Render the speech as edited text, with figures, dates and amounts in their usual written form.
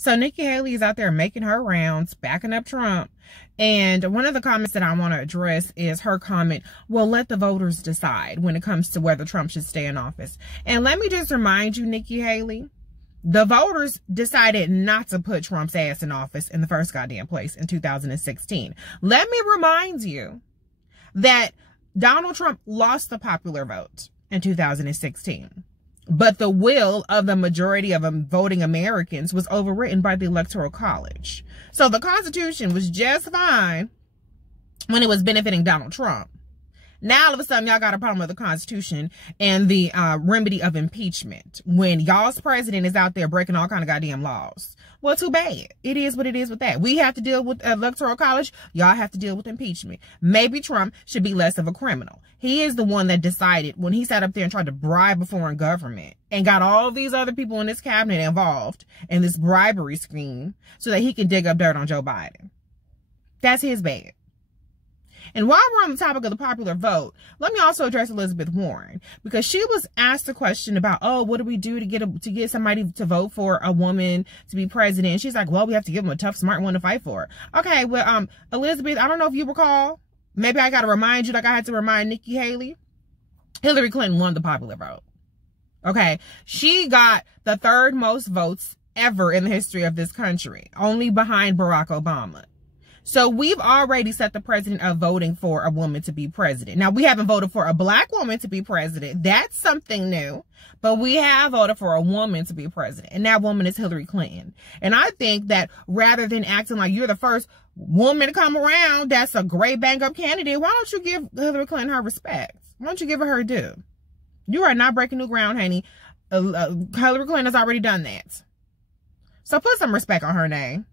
So Nikki Haley is out there making her rounds, backing up Trump. And one of the comments that I want to address is her comment, well, let the voters decide when it comes to whether Trump should stay in office. And let me just remind you, Nikki Haley, the voters decided not to put Trump's ass in office in the first goddamn place in 2016. Let me remind you that Donald Trump lost the popular vote in 2016. But the will of the majority of voting Americans was overwritten by the Electoral College. So the Constitution was just fine when it was benefiting Donald Trump. Now, all of a sudden, y'all got a problem with the Constitution and the remedy of impeachment when y'all's president is out there breaking all kind of goddamn laws. Well, too bad. It is what it is with that. We have to deal with Electoral College. Y'all have to deal with impeachment. Maybe Trump should be less of a criminal. He is the one that decided when he sat up there and tried to bribe a foreign government and got all these other people in his cabinet involved in this bribery scheme so that he can dig up dirt on Joe Biden. That's his bad. And while we're on the topic of the popular vote, let me also address Elizabeth Warren, because she was asked a question about, oh, what do we do to get somebody to vote for a woman to be president? And she's like, well, we have to give them a tough, smart one to fight for. Okay, well, Elizabeth, I don't know if you recall, maybe I got to remind you like I had to remind Nikki Haley. Hillary Clinton won the popular vote. Okay, she got the third most votes ever in the history of this country, only behind Barack Obama. So we've already set the precedent of voting for a woman to be president. Now, we haven't voted for a black woman to be president. That's something new. But we have voted for a woman to be president. And that woman is Hillary Clinton. And I think that rather than acting like you're the first woman to come around that's a great bang-up candidate, why don't you give Hillary Clinton her respect? Why don't you give her due? You are not breaking new ground, honey. Hillary Clinton has already done that. So put some respect on her name.